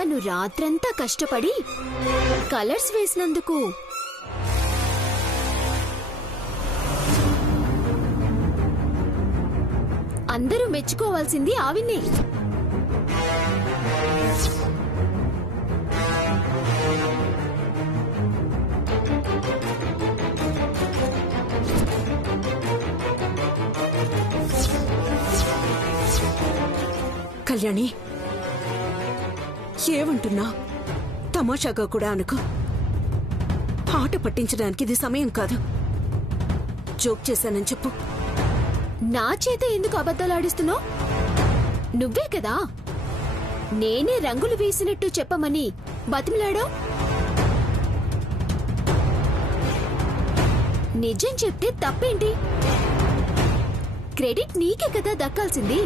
తను రాత్రంతా కష్టపడి కలర్స్ వేసినందుకు అందరూ మెచ్చుకోవాల్సింది ఆవిన్నే. కళ్యాణి, ఏమంటున్నా? తమాషాగా కూడా అనుకో. ఆట పట్టించడానికి ఇది సమయం కాదు. జోక్ చేశానని చెప్పు. నా చేత ఎందుకు అబద్ధాలాడిస్తున్నావు? నువ్వే కదా నేనే రంగులు వేసినట్టు చెప్పమని బతిమిలాడో. నిజం చెప్తే తప్పేంటి? క్రెడిట్ నీకే కదా దక్కాల్సింది.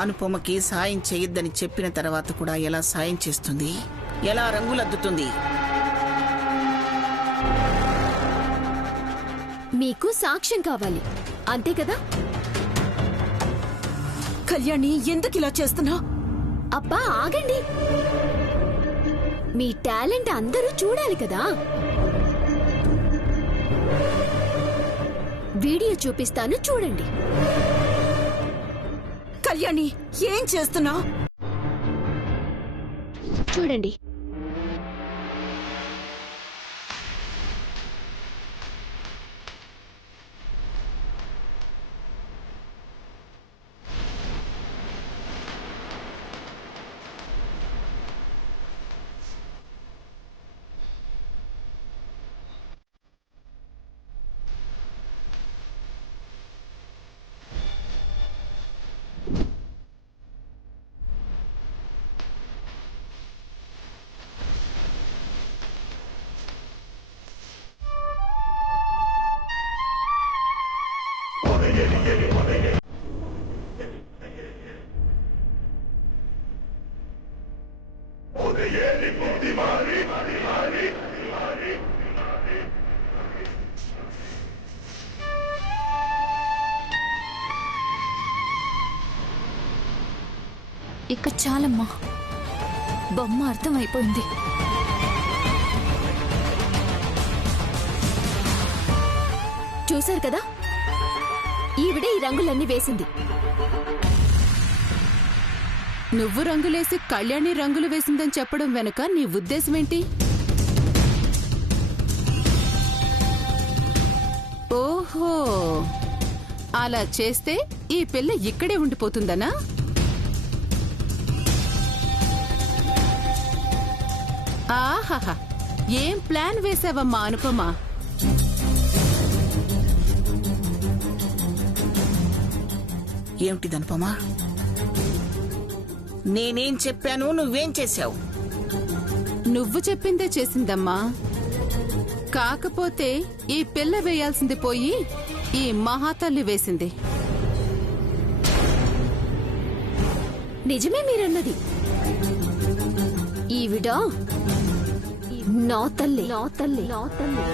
అనుపమకి సాయం చేయొద్దని చెప్పిన తర్వాత కూడా ఎలా సాయం చేస్తుంది? ఎలా రంగులద్దుతుంది? మీకు సాక్ష్యం కావాలి అంతే కదా? కళ్యాణి, ఎందుకు ఇలా చేస్తున్నావు? అబ్బా ఆగండి. మీ టాలెంట్ అందరూ చూడాలి కదా. వీడియో చూపిస్తాను చూడండి. కళ్యాణి, ఏం చేస్తున్నావు? చూడండి. ఇక చాలమ్మా, బొమ్మ అర్థమైపోయింది. చూశారు కదా, ఈవిడే ఈ రంగులన్నీ వేసింది. నువ్వు రంగులేసి కళ్యాణి రంగులు వేసిందని చెప్పడం వెనుక నీ ఉద్దేశమేంటి? ఓహో, అలా చేస్తే ఈ పిల్ల ఇక్కడే ఉండిపోతుందనా? ఆహాహా, ఏం ప్లాన్ వేసావమ్మా అనుపమా? ఏమిటి అనుపమా? నేనేం చెప్పాను, నువ్వేం చేశావు? నువ్వు చెప్పిందే చేసిందమ్మా. కాకపోతే ఈ పిల్ల వేయాల్సింది పోయి ఈ మహాతల్లి వేసింది. నిజమే మీరన్నది. ఈవిడ నా తల్లి, నా తల్లి, నా తల్లి.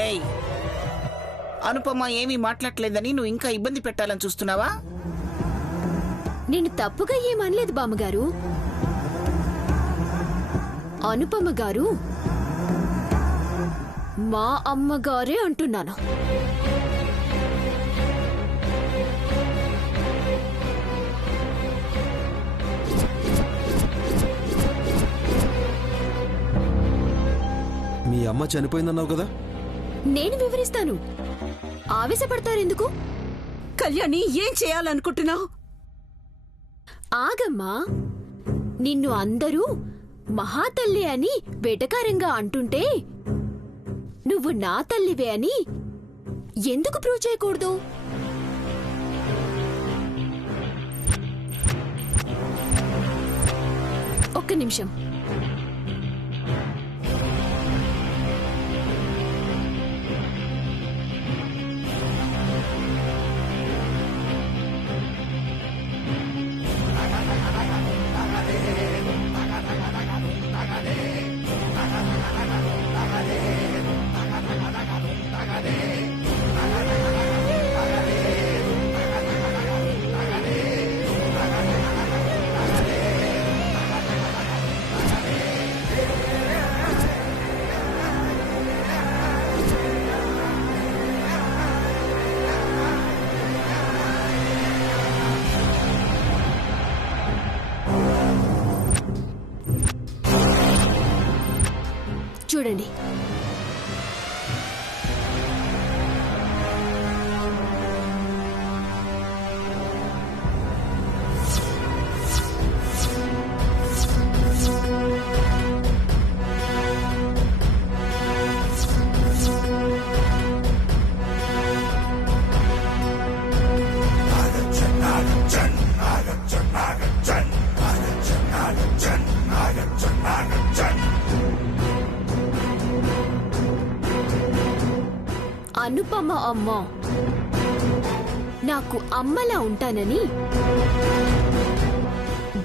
ఏయ్, అనుపమ ఏమీ మాట్లాడలేదని నువ్వు ఇంకా ఇబ్బంది పెట్టాలని చూస్తున్నావా? నేను తప్పుగా ఏమనలేదు బామ్మగారు. అనుపమ గారు మా అమ్మగారే అంటున్నాను. మీ అమ్మ చనిపోయిందన్నావు కదా? నేను వివరిస్తాను. ఆవేశపడతారెందుకు? కళ్యాణి, ఏం చేయాలనుకుంటున్నావు? ఆగమ్మా. నిన్ను అందరూ మహాతల్లి అని వెటకారంగా అంటుంటే నువ్వు నా తల్లివే అని ఎందుకు ప్రూవ్ చేయకూడదు? ఒక్క నిమిషం. అనుపమ అమ్మ నాకు అమ్మలా ఉంటానని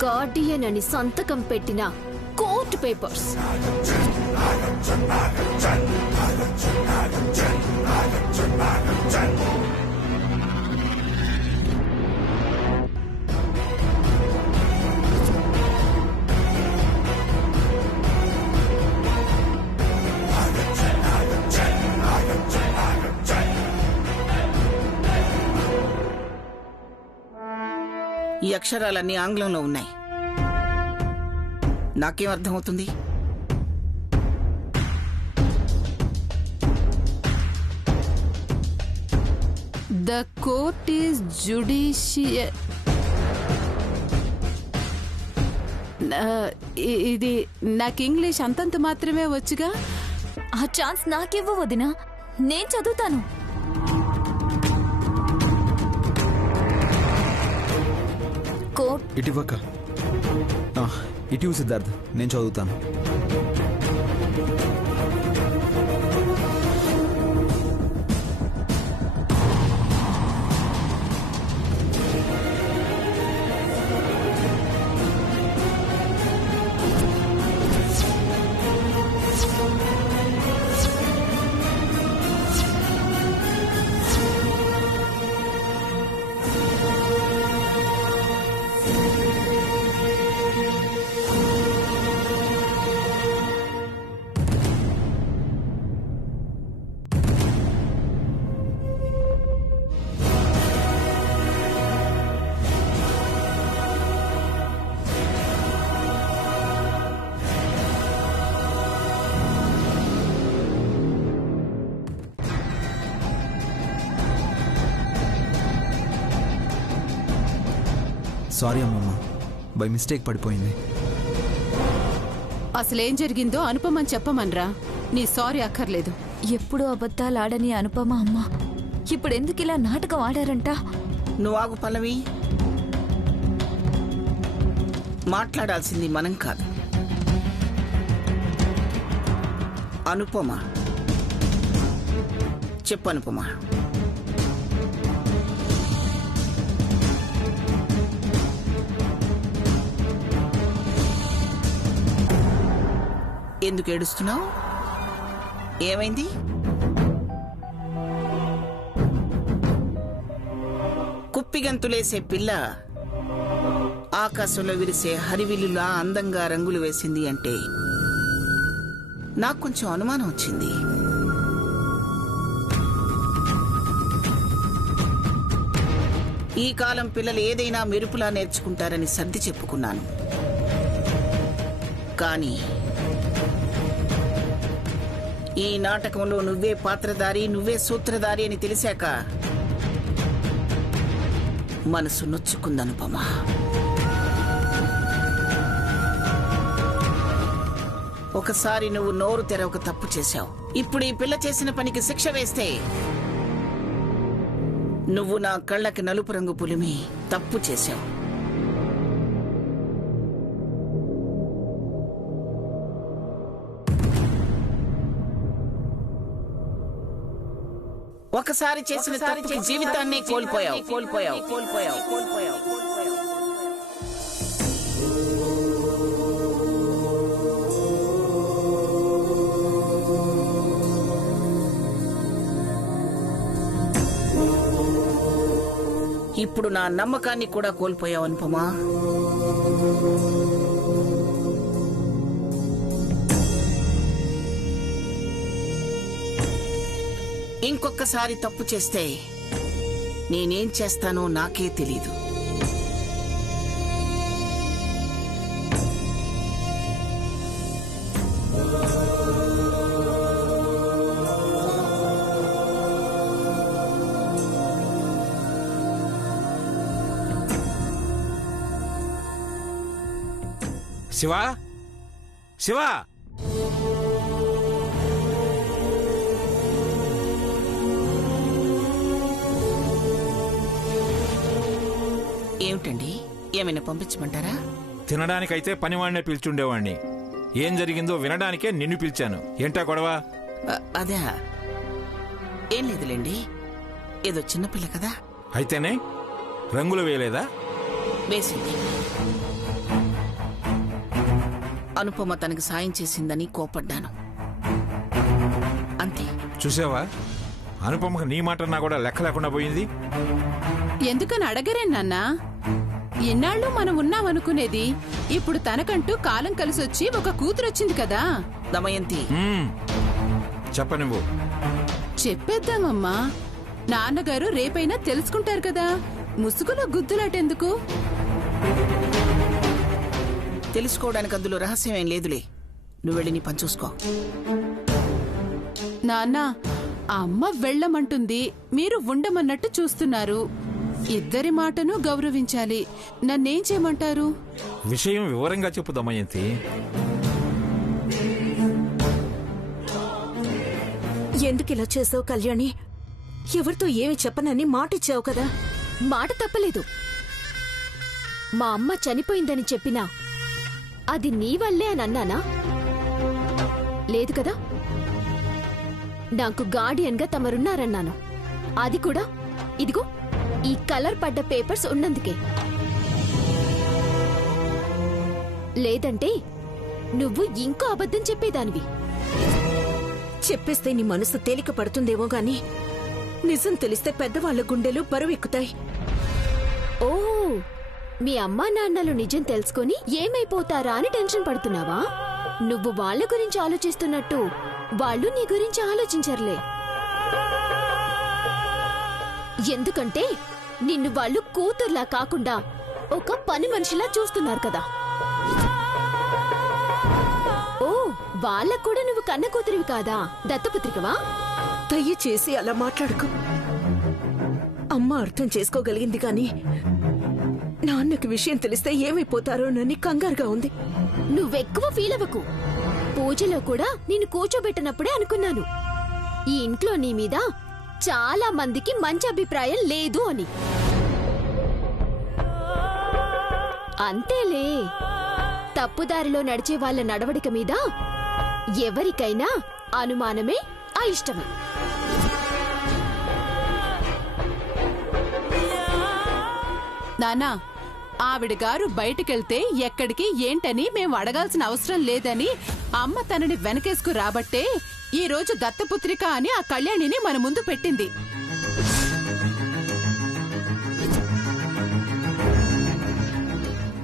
గార్డియన్ అని సంతకం పెట్టిన కోర్టు పేపర్స్. ఈ అక్షరాలన్నీ ఆంగ్లంలో ఉన్నాయి. నాకేం అర్థమవుతుంది? The court is judicial. ఇది నాకు ఇంగ్లీష్ అంతంత మాత్రమే వచ్చుగా. ఆ ఛాన్స్ నాకివ్వు వదినా, నేను చదువుతాను. కోర్ట్ ఇటివక్క, ఇటీవ్ సిద్ధార్థ్, నేను చదువుతాను. సారీ అమ్మమ్మ, బై మిస్టేక్ పడిపోయింది. అసలేం జరిగిందో అనుపమని చెప్పమనరా. నీ సారీ అక్కర్లేదు. ఎప్పుడూ అబద్ధాలాడని అనుపమ అమ్మ ఇప్పుడు ఎందుకు ఇలా నాటకం ఆడారంట? నువ్వు ఆగు పల్లవి. మాట్లాడాల్సింది మనం కాదు, అనుపమ. చెప్పు అనుపమ. ఎందుకు ఏడుస్తున్నావు? ఏమైంది? కుప్పిగంతులేసే పిల్ల ఆకాశంలో విరిసే హరివిల్లులా అందంగా రంగులు వేసింది అంటే నాకు కొంచెం అనుమానం వచ్చింది. ఈ కాలం పిల్లలు ఏదైనా మెరుపులా నేర్చుకుంటారని సర్ది చెప్పుకున్నాను. కానీ ఈ నాటకంలో నువ్వే పాత్రధారి, నువ్వే సూత్రధారి అని తెలిసాక మనసు నొచ్చుకుందనుపమ. ఒకసారి నువ్వు నోరు తెరవక తప్పు చేశావు. ఇప్పుడు ఈ పిల్ల చేసిన పనికి శిక్ష వేస్తే నువ్వు నా కళ్ళకి నలుపు రంగు పులిమి తప్పు చేశావు. ఒకసారి చేసిన తప్పుకి జీవితాన్ని కోల్పోయావు. ఇప్పుడు నా నమ్మకాన్ని కూడా కోల్పోయావు అనుపమా. ఇంకొకసారి తప్పు చేస్తే నేనేం చేస్తానో నాకే తెలీదు. శివా, శివా, ఏమిటండి, ఏమైనా పంపించమంటారా? తినడానికైతే పనివాడినే పిలిచుండేవాణ్ణి. ఏం జరిగిందో వినడానికే నిన్ను పిలిచాను. ఏంటా గొడవ? అదే ఏం లేదులేండి, ఏదో చిన్నపిల్ల కదా. అయితేనే రంగులు వేయలేదా? వేసింది. అనుపమ తనకి సాయం చేసిందని కోపడ్డాను, అంతే. చూసావా, అనుపమకు నీ మాట నా కూడా లెక్క లేకుండా పోయింది. ఎందుకని అడగరే నాన్నా? ఎన్నాళ్ళు మనం ఉన్నామనుకునేది ఇప్పుడు తనకంటూ కాలం కలిసొచ్చి ఒక కూతురొచ్చింది కదా. దమయంతి, చెప్ప నువ్వు. చెప్పేద్దామమ్మా, నాన్నగారు రేపైనా తెలుసుకుంటారు కదా. ముసుగులో గుద్దులాటెందుకు? తెలుసుకోవడానికి అందులో రహస్యం ఏం లేదులే. నువ్వు వెళ్ళి నీ పని చూసుకో. నాన్న, అమ్మ వెళ్ళమంటుంది, మీరు ఉండమన్నట్టు చూస్తున్నారు. ఇద్దరి మాటను గౌరవించాలి. నన్నేం చేయమంటారు? విషయం వివరంగా చెప్పు దమయంతి. ఎందుకు ఇలా చేసావు కళ్యాణి? ఎవరితో ఏమి చెప్పనని మాటిచ్చావు కదా. మాట తప్పలేదు. మా అమ్మ చనిపోయిందని చెప్పినా అది నీ వల్లే అని అన్నానా? లేదు కదా. నాకు గార్డియన్ గా తమరున్నారన్నాను. అది కూడా ఇదిగో ఈ కలర్ పడ్డ పేపర్స్ ఉన్నందుకే. లేదంటే నువ్వు ఇంకో అబద్ధం చెప్పేదానివి. చెప్పేస్తే నీ మనసు తేలిక పడుతుందేమో గాని నిజం తెలిస్తే పెద్దవాళ్ల గుండెలు బరువెక్కుతాయి. ఓ, మీ అమ్మా నాన్నలు నిజం తెలుసుకొని ఏమైపోతారా అని టెన్షన్ పడుతున్నావా? నువ్వు వాళ్ళ గురించి ఆలోచిస్తున్నట్టు వాళ్ళు నీ గురించి ఆలోచించర్లే. ఎందుకంటే నిన్ను వాళ్ళు కూతుర్లా కాకుండా ఒక పని మనిషిలా చూస్తున్నారు కదా. ఓ, వాళ్ళకు కూడా నువ్వు కన్న కూతురివి కాదా, దత్తపుత్రికవా? దయచేసి అలా మాట్లాడుకో. అమ్మ అర్థం చేసుకోగలిగింది గాని నాన్నకి విషయం తెలిస్తే ఏమైపోతారోనని కంగారుగా ఉంది. నువ్వెక్కువ ఫీల్ అవ్వకు. పూజలో కూడా నిన్ను కూర్చోబెట్టినప్పుడే అనుకున్నాను ఈ ఇంట్లో నీ మీద చాలా మందికి మంచి అభిప్రాయం లేదు అని. అంతేలే, తప్పుదారిలో నడిచే వాళ్ళ నడవడిక మీద ఎవరికైనా అనుమానమే అయిష్టమే. నానా, ఆవిడగారు బయటికెళ్తే ఎక్కడికి ఏంటని మేము అడగాల్సిన అవసరం లేదని అమ్మ తనని వెనకేసుకు రాబట్టే ఈ రోజు దత్తపుత్రిక అని ఆ కళ్యాణిని మన ముందు పెట్టింది.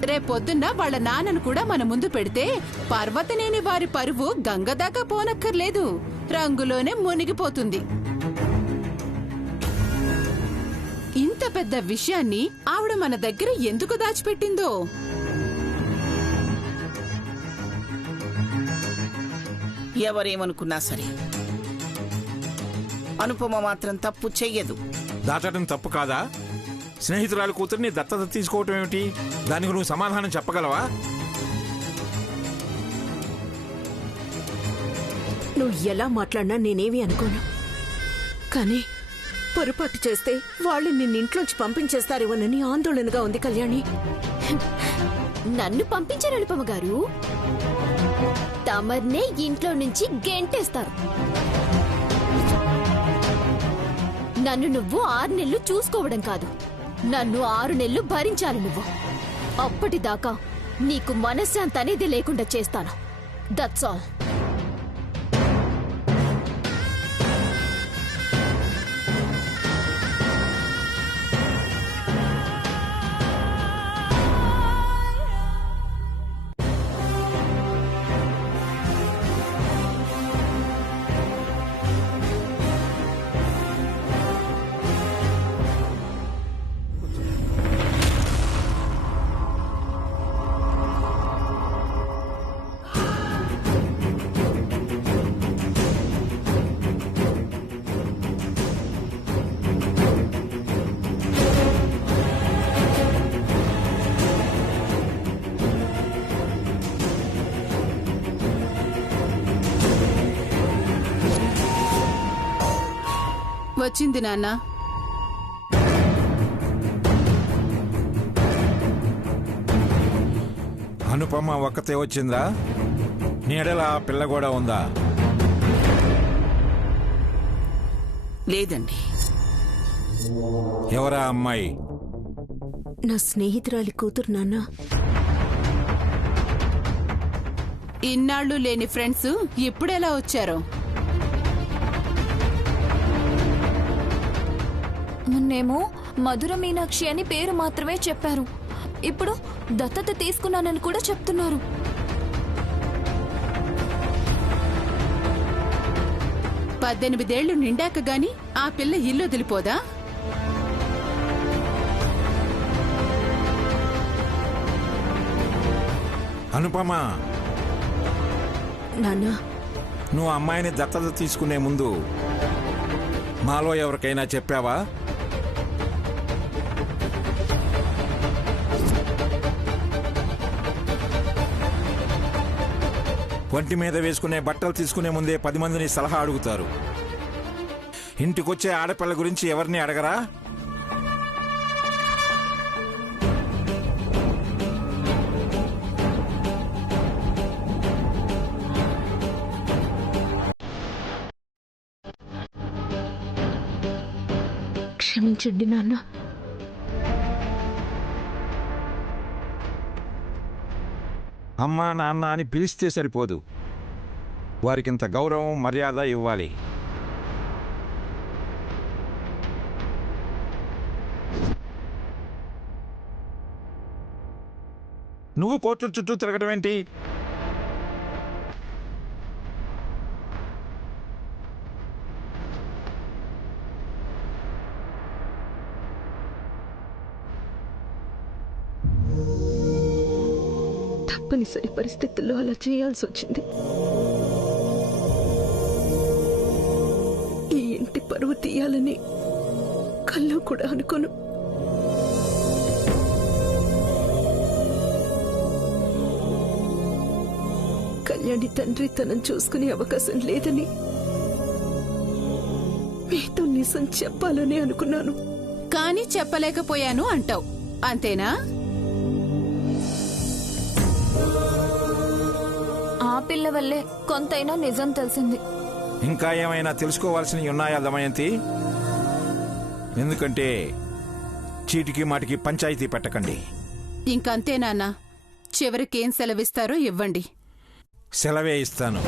రేపొద్దున్న వాళ్ళ నాన్నను కూడా మన ముందు పెడితే పర్వతనేని వారి పరువు గంగదాకా పోనక్కర్లేదు, రంగులోనే మునిగిపోతుంది. ఇంత పెద్ద విషయాన్ని ఆవిడ మన దగ్గర ఎందుకు దాచిపెట్టిందో? ఎవరేమనుకున్నా సరే అనుపమ మాత్రం తప్పు చెయ్యదు. దాచడం తప్పు కాదా? స్నేహితురాలు కూతుర్ని దత్తత తీసుకోవటం ఏమిటి? దానికి నువ్వు సమాధానం చెప్పగలవా? నువ్వు ఎలా మాట్లాడినా నేనేమి అనుకోను. కానీ పొరపాటు చేస్తే వాళ్ళు నిన్నింట్లోంచి పంపించేస్తారేమోనని ఆందోళనగా ఉంది కళ్యాణి. నన్ను పంపించారు అనుపమ గారు, తమర్నే ఇంట్లో నుంచి గెంటేస్తారు. నన్ను నువ్వు 6 నెలలు చూసుకోవడం కాదు, నన్ను 6 నెలలు భరించాలి నువ్వు. అప్పటిదాకా నీకు మనశ్శాంతి అనేది లేకుండా చేస్తాను. That's all. వచ్చింది నాన్న. అనుపమ ఒక్కతే వచ్చిందా? నీడలా పిల్ల కూడా ఉందా? లేదండి. ఎవరా అమ్మాయి? నా స్నేహితురాలి కూతురు నాన్న. ఇన్నాళ్ళు లేని ఫ్రెండ్స్ ఇప్పుడెలా వచ్చారో? మొన్నేమో మధుర మీనాక్షి అని పేరు మాత్రమే చెప్పారు. ఇప్పుడు దత్తత తీసుకున్నానని కూడా చెప్తున్నారు. పద్దెనిమిదేళ్లు నిండాక గాని ఆ పిల్ల ఇల్లు వదిలిపోదా? అనుపమ, నాన్న, నువ్వు అమ్మాయిని దత్తత తీసుకునే ముందు మాలో ఎవరికైనా చెప్పావా? ఒంటి మీద వేసుకునే బట్టలు తీసుకునే ముందే 10 మందిని సలహా అడుగుతారు. ఇంటికొచ్చే ఆడపిల్ల గురించి ఎవరిని అడగరా? క్షమించండి నాన్న. అమ్మా నాన్న అని పిలిస్తే సరిపోదు, వారికింత గౌరవం మర్యాద ఇవ్వాలి. నువ్వు కోర్టుల చుట్టూ తిరగడం ఏంటి? తప్పనిసరి పరిస్థితుల్లో అలా చేయాల్సి వచ్చింది. ఈ ఇంటి పరువు తీయాలని కల్లో కూడా అనుకోను. కళ్యాణి తండ్రి తనను చూసుకునే అవకాశం లేదని మీతో నిజం చెప్పాలని అనుకున్నాను. కానీ చెప్పలేకపోయాను అంటావు, అంతేనా? ఆ పిల్ల వల్లే కొంతైనా నిజం తెలిసింది. ఇంకా ఏమైనా తెలుసుకోవాల్సినవి ఉన్నాయా దమయంతి? ఎందుకంటే చీటికి మాటికి పంచాయతీ పెట్టకండి. ఇంకంతే నాన్న, చివరికేం సెలవిస్తారో ఇవ్వండి. సెలవే ఇస్తాను.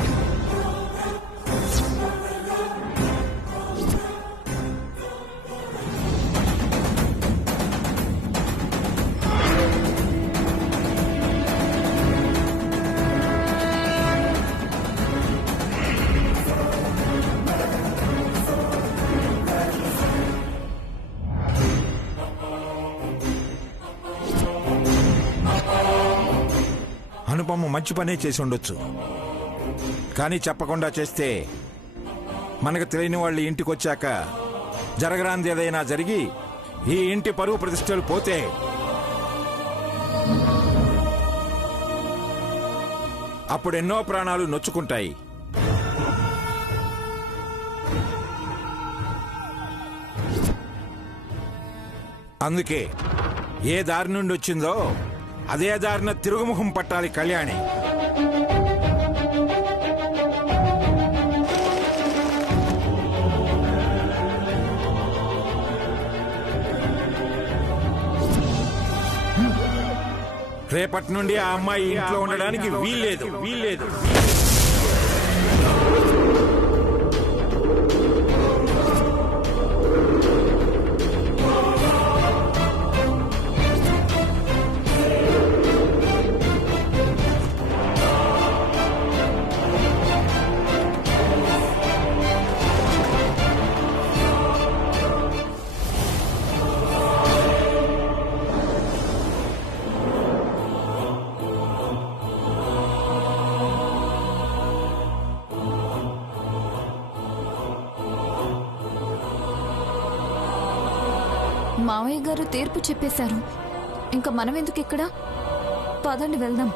అనుపమ మంచి పనే చేసి ఉండొచ్చు, కానీ చెప్పకుండా చేస్తే మనకు తెలియని వాళ్ళు ఇంటికొచ్చాక జరగరాంది ఏదైనా జరిగి ఈ ఇంటి పరువు ప్రతిష్టలు పోతే అప్పుడు ఎన్నో ప్రాణాలు నొచ్చుకుంటాయి. అందుకే ఏ దారి నుండి వచ్చిందో అదే దారిన తిరుగుముఖం పట్టాలి కళ్యాణి. రేపటి నుండి ఆ అమ్మాయి ఇంట్లో ఉండడానికి వీల్లేదు. మావయ్య గారు తీర్పు చెప్పేశారు. ఇంకా మనం ఎందుకు ఇక్కడ? పదండి వెళ్దాం.